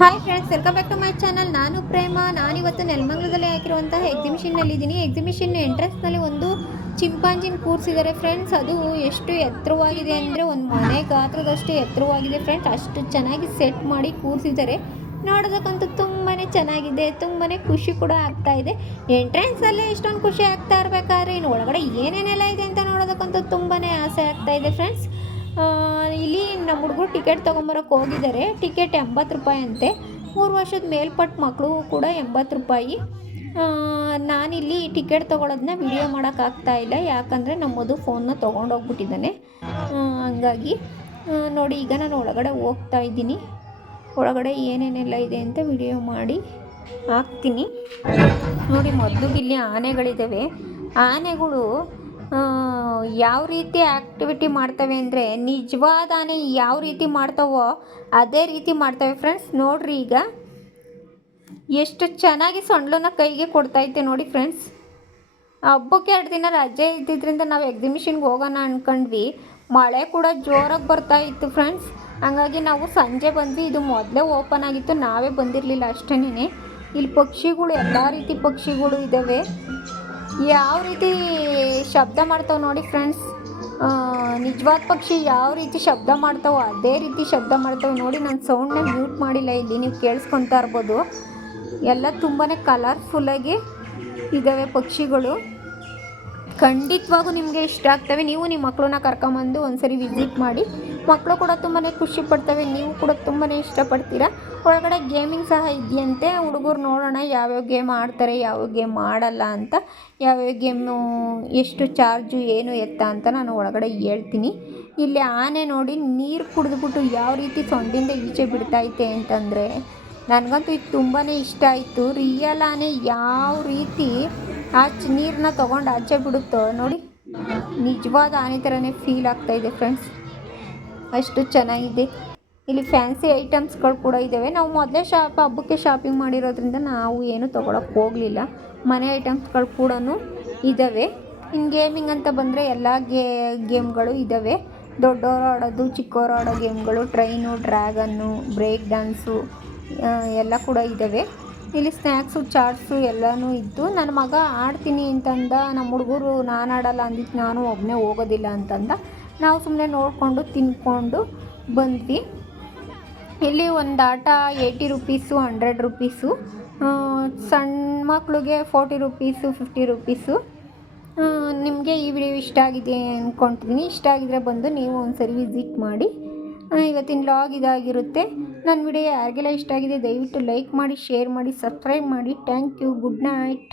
Hi friends welcome back to my channel ನಾನು ಪ್ರೇಮ. ನಾನಿವತ್ತು ನೆಲಮಂಗ್ಲದಲ್ಲಿ ಹಾಕಿರುವಂತಹ ಎಕ್ಸಿಬಿಷನ್ನಲ್ಲಿ ಇದ್ದೀನಿ. ಎಕ್ಸಿಬಿಷನ್ ಎಂಟ್ರೆನ್ಸ್ನಲ್ಲಿ ಒಂದು ಚಿಂಪಾಂಜಿನ ಕೂರಿಸಿದ್ದಾರೆ ಫ್ರೆಂಡ್ಸ್ ಅದು ಎಷ್ಟು ಎತ್ತರವಾಗಿದೆ ಅಂದರೆ ಒಂದು ಮನೆ ಗಾತ್ರದಷ್ಟು ಎತ್ತರವಾಗಿದೆ ಫ್ರೆಂಡ್ಸ್ ಅಷ್ಟು ಚೆನ್ನಾಗಿ ಸೆಟ್ ಮಾಡಿ ಕೂರಿಸಿದ್ದಾರೆ. ನೋಡೋದಕ್ಕಂತೂ ತುಂಬಾ ಚೆನ್ನಾಗಿದೆ. ತುಂಬಾ ಖುಷಿ ಕೂಡ ಆಗ್ತಾ ಇದೆ. ಎಂಟ್ರೆನ್ಸಲ್ಲೇ ಇಷ್ಟೊಂದು ಖುಷಿ ಆಗ್ತಾ ಇರಬೇಕಾದ್ರೆ ಇನ್ನು ಒಳಗಡೆ ಏನೇನೆಲ್ಲ ಇದೆ ಅಂತ ನೋಡೋದಕ್ಕಂತೂ ತುಂಬಾ ಆಸೆ ಆಗ್ತಾ ಇದೆ ಫ್ರೆಂಡ್ಸ್ ಇಲ್ಲಿ ನಮ್ಮ ಹುಡುಗರು ಟಿಕೆಟ್ ತೊಗೊಂಬರೋಕೆ ಹೋಗಿದ್ದಾರೆ. ಟಿಕೆಟ್ ಎಂಬತ್ತು ರೂಪಾಯಿ ಅಂತೆ. ಮೂರು ವರ್ಷದ ಮೇಲ್ಪಟ್ಟ ಮಕ್ಕಳು ಕೂಡ ಎಂಬತ್ತು ರೂಪಾಯಿ. ನಾನಿಲ್ಲಿ ಟಿಕೆಟ್ ತೊಗೊಳೋದನ್ನ ವಿಡಿಯೋ ಮಾಡೋಕ್ಕಾಗ್ತಾ ಇಲ್ಲ. ಯಾಕಂದರೆ ನಮ್ಮದು ಫೋನ್ನ ತೊಗೊಂಡೋಗ್ಬಿಟ್ಟಿದ್ದಾನೆ ಹಂಗಾಗಿ ನೋಡಿ, ಈಗ ನಾನು ಒಳಗಡೆ ಹೋಗ್ತಾ ಇದ್ದೀನಿ. ಒಳಗಡೆ ಏನೇನೆಲ್ಲ ಇದೆ ಅಂತ ವಿಡಿಯೋ ಮಾಡಿ ಹಾಕ್ತೀನಿ. ನೋಡಿ, ಮೊದಲು ಇಲ್ಲಿ ಆನೆಗಳಿದ್ದಾವೆ ಆನೆಗಳು ಯಾವ ರೀತಿ ಆ್ಯಕ್ಟಿವಿಟಿ ಮಾಡ್ತವೆ ಅಂದರೆ ನಿಜವಾದ ಯಾವ ರೀತಿ ಮಾಡ್ತಾವೋ ಅದೇ ರೀತಿ ಮಾಡ್ತವೆ ಫ್ರೆಂಡ್ಸ್ ನೋಡ್ರಿ ಈಗ. ಎಷ್ಟು ಚೆನ್ನಾಗಿ ಸೊಂಡ್ಲನ್ನ ಕೈಗೆ ಕೊಡ್ತೈತೆ ನೋಡಿ ಫ್ರೆಂಡ್ಸ್ ಹಬ್ಬಕ್ಕೆ ಎರಡು ದಿನ ರಜೆ ಇದ್ದಿದ್ದರಿಂದ ನಾವು ಎಕ್ಸಿಮಿಷನ್ಗೆ ಹೋಗೋಣ ಅಂದ್ಕೊಂಡ್ವಿ ಮಳೆ ಕೂಡ ಜೋರಾಗಿ ಬರ್ತಾ ಇತ್ತು ಫ್ರೆಂಡ್ಸ್ ಹಂಗಾಗಿ ನಾವು ಸಂಜೆ ಬಂದ್ವಿ. ಇದು ಮೊದಲೇ ಓಪನ್ ಆಗಿತ್ತು. ನಾವೇ ಬಂದಿರಲಿಲ್ಲ ಅಷ್ಟೇನೆ ಇಲ್ಲಿ ಪಕ್ಷಿಗಳು, ಎಲ್ಲ ರೀತಿ ಪಕ್ಷಿಗಳು ಇದ್ದಾವೆ ಯಾವ ರೀತಿ ಶಬ್ದ ಮಾಡ್ತಾವೆ ನೋಡಿ ಫ್ರೆಂಡ್ಸ್ ನಿಜವಾದ ಪಕ್ಷಿ ಯಾವ ರೀತಿ ಶಬ್ದ ಮಾಡ್ತಾವೋ ಅದೇ ರೀತಿ ಶಬ್ದ ಮಾಡ್ತಾವೆ ನೋಡಿ. ನಾನು ಸೌಂಡ್ನ ಮ್ಯೂಟ್ ಮಾಡಿಲ್ಲ ಇಲ್ಲಿ, ನೀವು ಕೇಳಿಸ್ಕೊತಾ ಇರ್ಬೋದು. ಎಲ್ಲ ತುಂಬಾ ಕಲರ್ಫುಲ್ಲಾಗಿ ಇದ್ದಾವೆ ಪಕ್ಷಿಗಳು. ಖಂಡಿತವಾಗೂ ನಿಮಗೆ ಇಷ್ಟ ಆಗ್ತವೆ. ನೀವು ನಿಮ್ಮ ಮಕ್ಕಳನ್ನ ಕರ್ಕೊಂಬಂದು ಒಂದ್ಸರಿ ವಿಸಿಟ್ ಮಾಡಿ. ಮಕ್ಕಳು ಕೂಡ ತುಂಬಾ ಖುಷಿ ಪಡ್ತವೆ. ನೀವು ಕೂಡ ತುಂಬಾ ಇಷ್ಟಪಡ್ತೀರಾ? ಒಳಗಡೆ ಗೇಮಿಂಗ್ ಸಹ ಇದೆಯಂತೆ. ಹುಡುಗರು ನೋಡೋಣ ಯಾವ್ಯಾವ ಗೇಮ್ ಆಡ್ತಾರೆ ಯಾವ ಗೇಮ್ ಆಡಲ್ಲ ಅಂತ. ಯಾವ್ಯಾವ ಗೇಮು ಎಷ್ಟು ಚಾರ್ಜು ಏನು ಎತ್ತ ಅಂತ ನಾನು ಒಳಗಡೆ ಹೇಳ್ತೀನಿ. ಇಲ್ಲಿ ಆನೆ ನೋಡಿ ನೀರು ಕುಡಿದ್ಬಿಟ್ಟು ಯಾವ ರೀತಿ ಸೊಂಡಿಂದ ಈಚೆ ಬಿಡ್ತೈತೆ ಅಂತಂದರೆ, ನನಗಂತೂ ಇದು ತುಂಬಾ ಇಷ್ಟ ಆಯಿತು. ರಿಯಲ್ ಆನೆ ಯಾವ ರೀತಿ ಆಚೆ ನೀರನ್ನ ತೊಗೊಂಡು ಆಚೆ ಬಿಡುತ್ತೋ ನೋಡಿ. ನಿಜವಾದ ಆನೆ ಥರನೇ ಫೀಲ್ ಆಗ್ತಾ ಫ್ರೆಂಡ್ಸ್ ಅಷ್ಟು ಚೆನ್ನಾಗಿದೆ. ಇಲ್ಲಿ ಫ್ಯಾನ್ಸಿ ಐಟಮ್ಸ್ಗಳು ಕೂಡ ಇದ್ದಾವೆ ನಾವು ಮೊದಲೇ ಶಾಪ್ ಹಬ್ಬಕ್ಕೆ ಶಾಪಿಂಗ್ ಮಾಡಿರೋದ್ರಿಂದ ನಾವು ಏನು ತೊಗೊಳಕ್ಕೆ ಹೋಗಲಿಲ್ಲ. ಮನೆ ಐಟಮ್ಸ್ಗಳು ಕೂಡ ಇದ್ದಾವೆ ಇನ್ನು ಗೇಮಿಂಗ್ ಅಂತ ಬಂದರೆ ಎಲ್ಲ ಗೇ ಗೇಮ್ಗಳು ಇದ್ದಾವೆ ದೊಡ್ಡವರು ಆಡೋದು ಚಿಕ್ಕವರು ಆಡೋ ಗೇಮ್ಗಳು ಟ್ರೈನು ಡ್ರ್ಯಾಗನ್ನು ಬ್ರೇಕ್ ಡ್ಯಾನ್ಸು ಎಲ್ಲ ಕೂಡ ಇದ್ದಾವೆ ಇಲ್ಲಿ ಸ್ನ್ಯಾಕ್ಸು ಚಾಟ್ಸು ಎಲ್ಲನೂ ಇತ್ತು ನನ್ನ ಮಗ ಆಡ್ತೀನಿ ಅಂತಂದ ನಮ್ಮ ಹುಡುಗರು ನಾನು ಆಡಲ್ಲ ಅಂದಿದ್ದು ನಾನು ಒಬ್ಬನೇ ಹೋಗೋದಿಲ್ಲ ಅಂತಂದ, ನಾವು ಸುಮ್ಮನೆ ನೋಡಿಕೊಂಡು ತಿನ್ಕೊಂಡು ಬಂದ್ವಿ. ಇಲ್ಲಿ ಒಂದು ಆಟ ಏಯ್ಟಿ ರುಪೀಸು ಹಂಡ್ರೆಡ್ ರುಪೀಸು ಸಣ್ಣ ಮಕ್ಕಳಿಗೆ ಫೋರ್ಟಿ ರುಪೀಸು ಫಿಫ್ಟಿ ರುಪೀಸು ನಿಮಗೆ ಈ ವಿಡಿಯೋ ಇಷ್ಟ ಆಗಿದೆ ಅಂದ್ಕೊಳ್ತೀನಿ ಇಷ್ಟ ಆಗಿದ್ರೆ ಬಂದು ನೀವು ಒಂದ್ಸರಿ ವಿಸಿಟ್ ಮಾಡಿ. ಇವತ್ತಿನ ಲಾಗ್ ಇದಾಗಿರುತ್ತೆ. ನನ್ನ ವಿಡಿಯೋ ಯಾರಿಗೆಲ್ಲ ಇಷ್ಟ ಆಗಿದೆ ದಯವಿಟ್ಟು ಲೈಕ್ ಮಾಡಿ ಶೇರ್ ಮಾಡಿ ಸಬ್ಸ್ಕ್ರೈಬ್ ಮಾಡಿ. Thank you good night